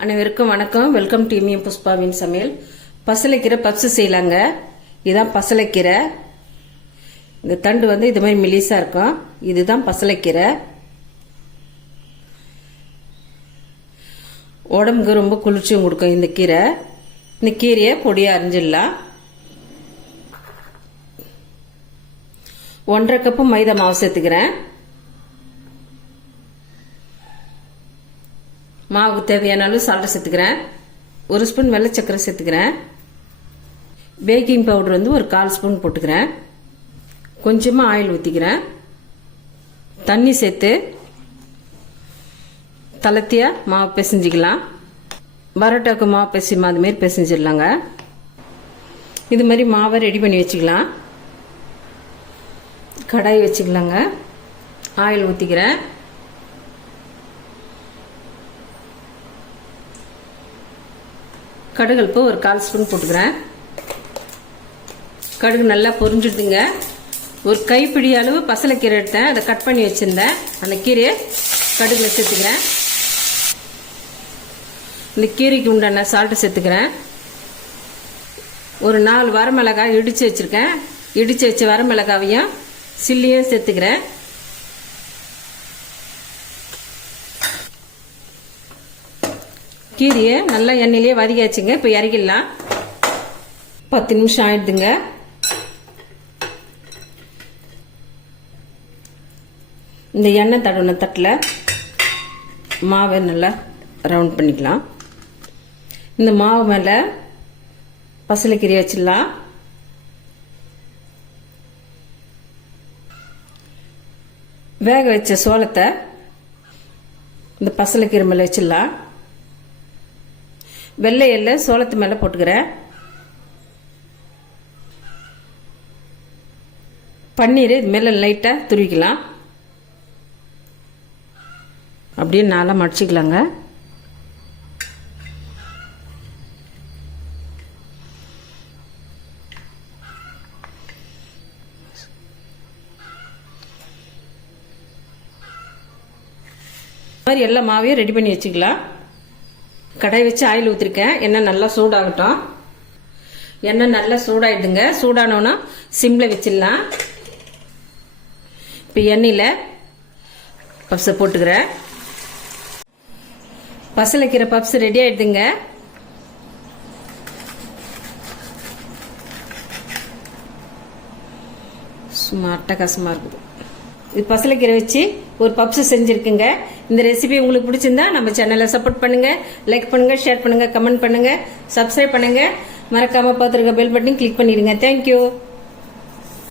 அனைவருக்கும் வணக்கம். வெல்கம் டிமியம் புஷ்பாவின் சமையல். பசலைக்கீரை பப்ஸ் செய்யலாங்க. இதுதான் பசலைக்கீரை. இந்த தண்டு வந்து இது மாதிரி மெலிசா இருக்கும். இதுதான் பசலைக்கீரை. உடம்புக்கு ரொம்ப குளிர்ச்சியும் கொடுக்கும் இந்த கீரை. இந்த கீரையை பொடியாக அரிஞ்சிடலாம். ஒன்றரை கப்பு மைதா மாவு சேர்த்துக்கிறேன். மாவுக்கு தேவையான அளவு சால்ட்டை சேர்த்துக்கிறேன். ஒரு ஸ்பூன் வெள்ளை சக்கரை சேர்த்துக்கிறேன். பேக்கிங் பவுடர் வந்து ஒரு கால் ஸ்பூன் போட்டுக்கிறேன். கொஞ்சமாக ஆயில் ஊற்றிக்கிறேன் தண்ணி சேர்த்து தளர்த்தியாக மாவு பிசைஞ்சிக்கலாம். பரோட்டாக்கு மாவு பிசைமா அது மாரி பிசைஞ்சிடலாங்க. இது மாதிரி மாவை ரெடி பண்ணி வச்சுக்கலாம். கடாய் வச்சுக்கலாங்க. ஆயில் ஊற்றிக்கிறேன் கடுகல்ப்பு ஒரு கால் ஸ்பூன் போட்டுக்கிறேன். கடுகு நல்லா பொரிஞ்சுடுதுங்க. ஒரு கைப்பிடி அளவு பசலைக்கீரை எடுத்தேன். அதை கட் பண்ணி வச்சுருந்தேன். அந்த கீரையை கடுகில் சேர்த்துக்கிறேன். இந்த கீரைக்கு உண்டான சால்ட்டு சேர்த்துக்கிறேன். ஒரு நாலு வரமிளகாய் இடித்து வச்சுருக்கேன். இடித்து வச்ச வரமிளகாவையும் சில்லியும் சேர்த்துக்கிறேன். கீரையை நல்லா எண்ணெயிலே வதக்கியாச்சுங்க. இப்போ இறக்கிடலாம். பத்து நிமிஷம் ஆயிடுதுங்க. இந்த எண்ணெய் தடவின தட்டில் மாவை நல்லா ரவுண்ட் பண்ணிக்கலாம். இந்த மாவு மேலே பசலைக்கீரை வச்சிடலாம். வேக வச்ச சோளத்தை இந்த பசலைக்கீரை மேலே வச்சிடலாம். வெள்ளை எல்லை சோளத்து மேலே போட்டுக்கிறேன் பன்னீர் இது மேலே லைட்டாக துருவிக்கலாம். அப்படியே நாளாக மடிச்சிக்கலாங்க. மாதிரி எல்லா மாவையும் ரெடி பண்ணி வச்சுக்கலாம். கடை வச்சு ஆயில் ஊற்றிருக்கேன் எண்ணெய் நல்லா சூடாகட்டும். எண்ணெய் நல்லா சூடாயிடுங்க. சூடானோன்னா சிம்மில் வச்சிடலாம். இப்போ எண்ணெயில் பப்ஸை போட்டுக்கிறேன். பசலைக்கிற பப்ஸ் ரெடி ஆயிடுதுங்க. சும்மா அட்டகாசமாக இருக்குது. இது பசலைக்கீரை வச்சு ஒரு பப்ஸ் செஞ்சுருக்குங்க. இந்த ரெசிபி உங்களுக்கு பிடிச்சிருந்தா நம்ம சேனலை சப்போர்ட் பண்ணுங்கள் லைக் பண்ணுங்கள் ஷேர் பண்ணுங்கள் கமெண்ட் பண்ணுங்கள் சப்ஸ்கிரைப் பண்ணுங்கள் மறக்காம பார்த்துருக்க பெல் பட்டன் கிளிக் பண்ணிடுங்க. Thank you